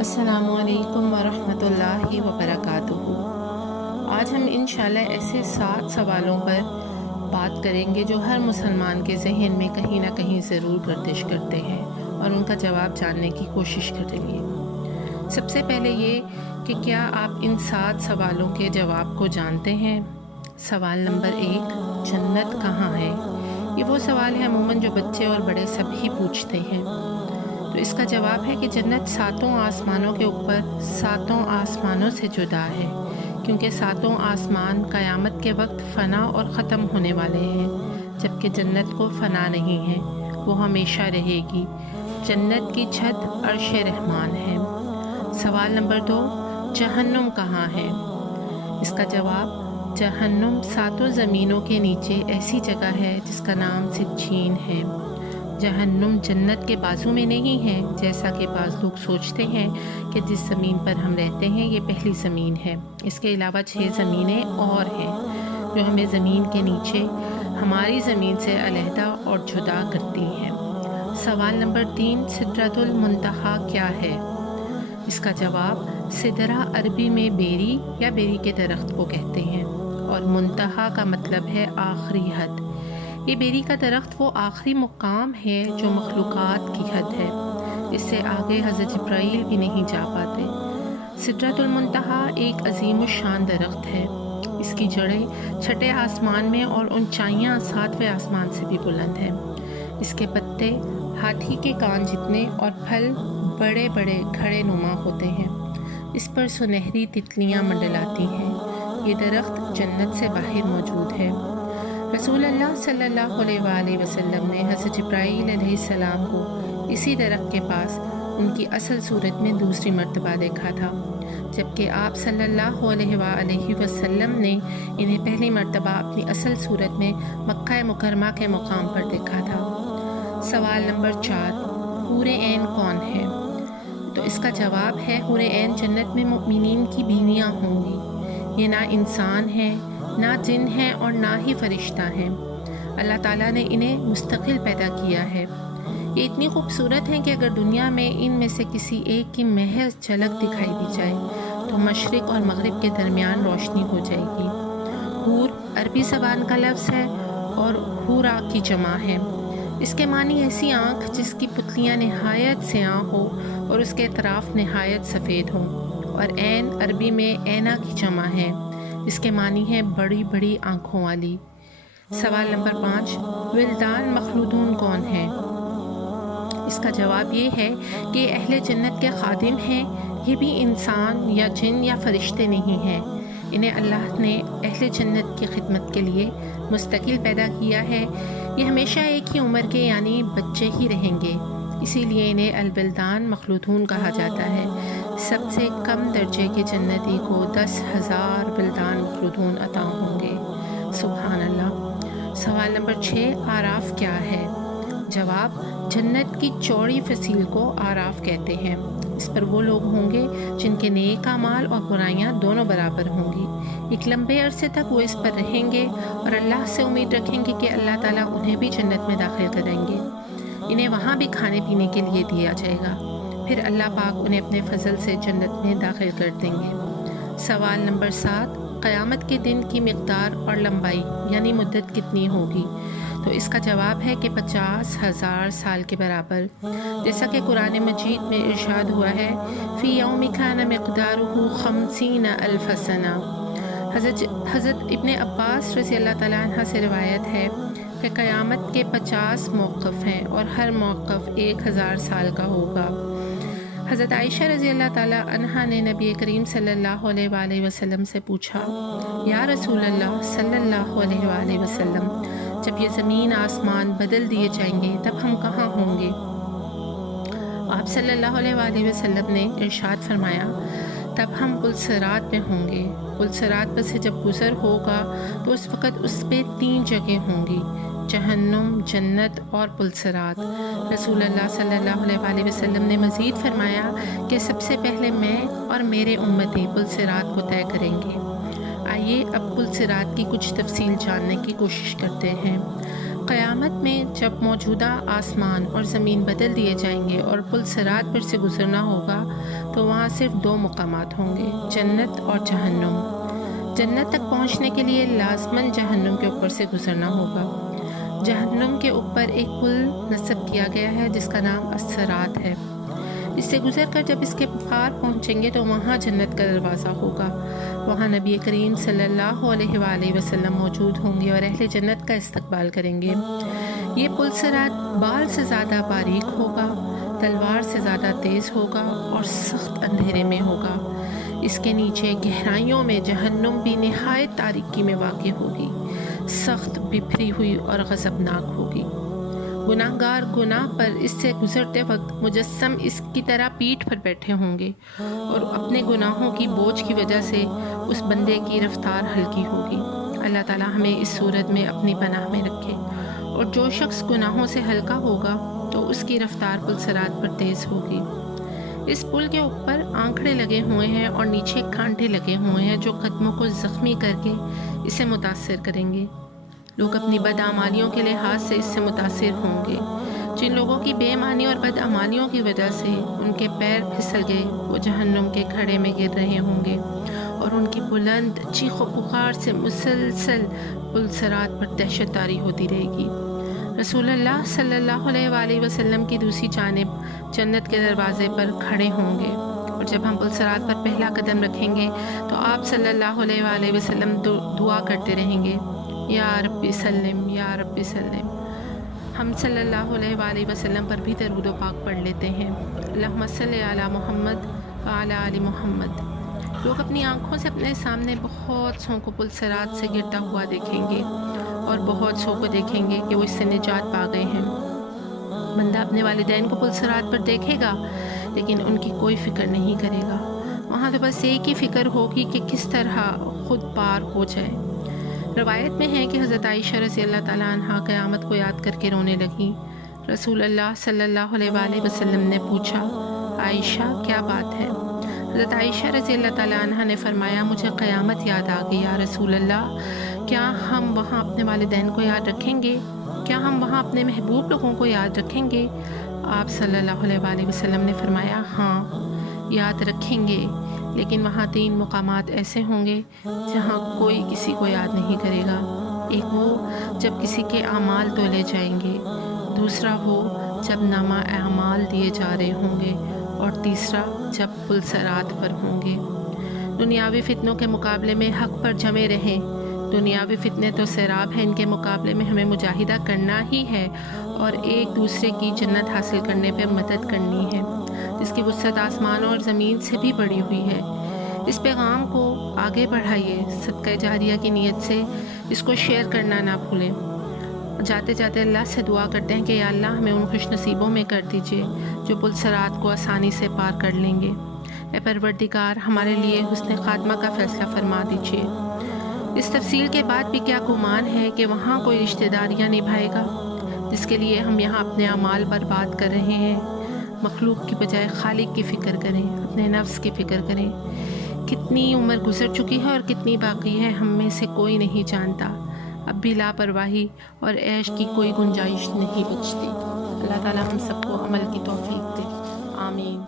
السلام علیکم ورحمۃ اللہ وبرکاتہ۔ آج ہم انشاءاللہ ایسے 7 سوالوں پر بات کریں گے جو ہر مسلمان کے ذہن میں کہیں نہ کہیں ضرور گردش کرتے ہیں اور ان کا جواب جاننے کی کوشش کریں گے۔ سب سے پہلے یہ کہ کیا آپ ان 7 سوالوں کے جواب کو جانتے ہیں؟ سوال نمبر 1، جنت کہاں ہے؟ یہ وہ سوال ہے عموماً جو بچے اور بڑے سب ہی پوچھتے ہیں۔ تو اس کا جواب ہے کہ جنت 7 آسمانوں کے اوپر 7 آسمانوں سے جدا ہے، کیونکہ 7 آسمان قیامت کے وقت فنا اور ختم ہونے والے ہیں، جبکہ جنت کو فنا نہیں ہے، وہ ہمیشہ رہے گی۔ جنت کی چھت عرش رحمان ہے۔ سوال نمبر 2، جہنم کہاں ہے؟ اس کا جواب، جہنم 7 زمینوں کے نیچے ایسی جگہ ہے جس کا نام سجین ہے۔ جہنم جنت کے بازو میں نہیں ہے، جیسا کہ بعض لوگ سوچتے ہیں کہ جس زمین پر ہم رہتے ہیں یہ پہلی زمین ہے۔ اس کے علاوہ 6 زمینیں اور ہیں جو ہمیں زمین کے نیچے ہماری زمین سے علیحدہ اور جدا کرتی ہیں۔ سوال نمبر 3، سدرۃ المنتہا کیا ہے؟ اس کا جواب، سدرہ عربی میں بیری یا بیری کے درخت کو کہتے ہیں، اور منتہا کا مطلب ہے آخری حد۔ یہ بیری کا درخت وہ آخری مقام ہے جو مخلوقات کی حد ہے، اس سے آگے حضرت جبرائیل بھی نہیں جا پاتے۔ سدرۃ المنتہا ایک عظیم الشان درخت ہے۔ اس کی جڑیں 6 آسمان میں اور اونچائیاں 7ویں آسمان سے بھی بلند ہیں۔ اس کے پتے ہاتھی کے کان جتنے اور پھل بڑے بڑے گھڑے نما ہوتے ہیں۔ اس پر سنہری تتلیاں منڈلاتی ہیں۔ یہ درخت جنت سے باہر موجود ہے۔ رسول اللہ صلی اللہ علیہ وآلہ وسلم نے حضرت جبرائیل علیہ السلام کو اسی درخت کے پاس ان کی اصل صورت میں دوسری مرتبہ دیکھا تھا، جبکہ آپ صلی اللہ علیہ وآلہ وسلم نے انہیں پہلی مرتبہ اپنی اصل صورت میں مکہ مکرمہ کے مقام پر دیکھا تھا۔ سوال نمبر 4، حور عین کون ہے؟ تو اس کا جواب ہے، حور عین جنت میں مؤمنین کی بیویاں ہوں گی۔ یہ نہ انسان ہیں، نہ جن ہیں اور نہ ہی فرشتہ ہیں۔ اللہ تعالیٰ نے انہیں مستقل پیدا کیا ہے۔ یہ اتنی خوبصورت ہیں کہ اگر دنیا میں ان میں سے کسی ایک کی محض جھلک دکھائی دی جائے تو مشرق اور مغرب کے درمیان روشنی ہو جائے گی۔ حور عربی زبان کا لفظ ہے اور حورا کی جمع ہے۔ اس کے معنی ایسی آنکھ جس کی پتلیاں نہایت سیاہ ہو اور اس کے اطراف نہایت سفید ہوں، اور عین عربی میں عینہ کی جمع ہے، اس کے معنی ہے بڑی بڑی آنکھوں والی۔ سوال نمبر 5، ولدان مخلودون کون ہیں؟ اس کا جواب یہ ہے کہ اہل جنت کے خادم ہیں۔ یہ بھی انسان یا جن یا فرشتے نہیں ہیں۔ انہیں اللہ نے اہل جنت کی خدمت کے لیے مستقل پیدا کیا ہے۔ یہ ہمیشہ ایک ہی عمر کے یعنی بچے ہی رہیں گے، اسی لیے انہیں الولدان مخلودون کہا جاتا ہے۔ سب سے کم درجے کے جنتی کو 10,000 ولدان مخلودون عطا ہوں گے۔ سبحان اللہ۔ سوال نمبر 6، آراف کیا ہے؟ جواب، جنت کی چوڑی فصیل کو آراف کہتے ہیں۔ اس پر وہ لوگ ہوں گے جن کے نیک اعمال اور برائیاں دونوں برابر ہوں گی۔ ایک لمبے عرصے تک وہ اس پر رہیں گے اور اللہ سے امید رکھیں گے کہ اللہ تعالیٰ انہیں بھی جنت میں داخل کریں گے۔ انہیں وہاں بھی کھانے پینے کے لیے دیا جائے گا، پھر اللہ پاک انہیں اپنے فضل سے جنت میں داخل کر دیں گے۔ سوال نمبر 7، قیامت کے دن کی مقدار اور لمبائی یعنی مدت کتنی ہوگی؟ تو اس کا جواب ہے کہ 50,000 سال کے برابر، جیسا کہ قرآن مجید میں ارشاد ہوا ہے، فی یوم کان مقدارہ 50,000 سنہ۔ حضرت ابن عباس رضی اللہ تعالیٰ عنہ سے روایت ہے کہ قیامت کے 50 موقف ہیں اور ہر موقف 1000 سال کا ہوگا۔ حضرت عائشہ رضی اللہ تعالیٰ عنہ نے نبی کریم صلی اللہ علیہ وآلہ وسلم سے پوچھا، یا رسول اللہ صلی اللہ علیہ وآلہ وسلم، جب یہ زمین آسمان بدل دیے جائیں گے تب ہم کہاں ہوں گے؟ آپ صلی اللہ علیہ وآلہ وسلم نے ارشاد فرمایا، تب ہم پل صراط میں ہوں گے۔ پل صراط پر سے جب گزر ہوگا تو اس وقت اس پہ 3 جگہ ہوں گی، جہنم، جنت اور پل صراط۔ رسول اللہ صلی اللہ علیہ وآلہ وسلم نے مزید فرمایا کہ سب سے پہلے میں اور میرے امتی پل صراط کو طے کریں گے۔ آئیے اب پل صراط کی کچھ تفصیل جاننے کی کوشش کرتے ہیں۔ قیامت میں جب موجودہ آسمان اور زمین بدل دیے جائیں گے اور پل صراط پر سے گزرنا ہوگا تو وہاں صرف 2 مقامات ہوں گے، جنت اور جہنم۔ جنت تک پہنچنے کے لیے لازماً جہنم کے اوپر سے گزرنا ہوگا۔ جہنم کے اوپر ایک پل نصب کیا گیا ہے جس کا نام الصراط ہے۔ اس سے گزر کر جب اس کے پار پہنچیں گے تو وہاں جنت کا دروازہ ہوگا۔ وہاں نبی کریم صلی اللہ علیہ وآلہ وسلم موجود ہوں گے اور اہل جنت کا استقبال کریں گے۔ یہ پل صراط بال سے زیادہ باریک ہوگا، تلوار سے زیادہ تیز ہوگا اور سخت اندھیرے میں ہوگا۔ اس کے نیچے گہرائیوں میں جہنم بھی نہایت تاریکی میں واقع ہوگی، سخت بپھری ہوئی اور غضبناک ہوگی۔ گناہ گار گناہ پر اس سے گزرتے وقت مجسم اس کی طرح پیٹھ پر بیٹھے ہوں گے اور اپنے گناہوں کی بوجھ کی وجہ سے اس بندے کی رفتار ہلکی ہوگی۔ اللہ تعالی ہمیں اس صورت میں اپنی پناہ میں رکھے۔ اور جو شخص گناہوں سے ہلکا ہوگا تو اس کی رفتار پل صراط پر تیز ہوگی۔ اس پل کے اوپر آنکڑے لگے ہوئے ہیں اور نیچے کانٹے لگے ہوئے ہیں جو قدموں کو زخمی کر کے اسے متاثر کریں گے۔ لوگ اپنی بدعمالیوں کے لحاظ سے اس سے متاثر ہوں گے۔ جن لوگوں کی بے ایمانی اور بدعمالیوں کی وجہ سے ان کے پیر پھسل گئے وہ جہنم کے کھڑے میں گر رہے ہوں گے اور ان کی بلند چیخ و پکار سے مسلسل پل صراط پر دہشت طاری ہوتی رہے گی۔ رسول اللہ صلی اللہ علیہ وآلہ وسلم کی دوسری جانب جنت کے دروازے پر کھڑے ہوں گے اور جب ہم پل صراط پر پہلا قدم رکھیں گے تو آپ صلی اللہ علیہ وآلہ وسلم دعا کرتے رہیں گے، یا ربی سلم یا ربی سلم۔ ہم صلی اللہ علیہ وآلہ وسلم پر بھی درود و پاک پڑھ لیتے ہیں، اللہم صلی علی محمد وعلی آل محمد۔ لوگ اپنی آنکھوں سے اپنے سامنے بہت سوں کو پل صراط سے گرتا ہوا دیکھیں گے اور بہت سوں کو دیکھیں گے کہ وہ اس سے نجات پا گئے ہیں۔ بندہ اپنے والدین کو پل صراط پر دیکھے گا لیکن ان کی کوئی فکر نہیں کرے گا۔ وہاں تو بس ایک ہی فکر ہوگی کہ کس طرح خود پار ہو جائے۔ روایت میں ہے کہ حضرت عائشہ رضی اللہ تعالیٰ عنہ قیامت کو یاد کر کے رونے لگیں۔ رسول اللہ صلی اللہ علیہ وآلہ وسلم نے پوچھا، عائشہ کیا بات ہے؟ حضرت عائشہ رضی اللہ تعالیٰ عنہ نے فرمایا، مجھے قیامت یاد آ گئی یا رسول اللہ، کیا ہم وہاں اپنے والدین کو یاد رکھیں گے؟ کیا ہم وہاں اپنے محبوب لوگوں کو یاد رکھیں گے؟ آپ صلی اللہ علیہ وآلہ وسلم نے فرمایا، ہاں یاد رکھیں گے، لیکن وہاں 3 مقامات ایسے ہوں گے جہاں کوئی کسی کو یاد نہیں کرے گا۔ ایک وہ جب کسی کے اعمال تولے جائیں گے، دوسرا وہ جب نامہ اعمال دیے جا رہے ہوں گے، اور تیسرا جب پل صراط پر ہوں گے۔ دنیاوی فتنوں کے مقابلے میں حق پر جمے رہیں۔ دنیاوی فتنے تو سیراب ہیں، ان کے مقابلے میں ہمیں مجاہدہ کرنا ہی ہے اور ایک دوسرے کی جنت حاصل کرنے پہ مدد کرنی ہے، جس کی وسعت آسمان اور زمین سے بھی بڑھی ہوئی ہے۔ اس پیغام کو آگے بڑھائیے، صدقہ جاریہ کی نیت سے اس کو شیئر کرنا نہ بھولیں۔ جاتے جاتے اللہ سے دعا کرتے ہیں کہ یا اللہ ہمیں ان خوش نصیبوں میں کر دیجئے جو پل صراط کو آسانی سے پار کر لیں گے۔ اے پروردگار، ہمارے لیے حسن خاتمہ کا فیصلہ فرما دیجئے۔ اس تفصیل کے بعد بھی کیا گمان ہے کہ وہاں کوئی رشتہ داریاں نبھائے گا جس کے لیے ہم یہاں اپنے اعمال برباد کر رہے ہیں؟ مخلوق کی بجائے خالق کی فکر کریں، اپنے نفس کی فکر کریں۔ کتنی عمر گزر چکی ہے اور کتنی باقی ہے ہم میں سے کوئی نہیں جانتا۔ اب بھی لاپرواہی اور عیش کی کوئی گنجائش نہیں بچتی۔ اللہ تعالی ہم سب کو عمل کی توفیق دے، آمین۔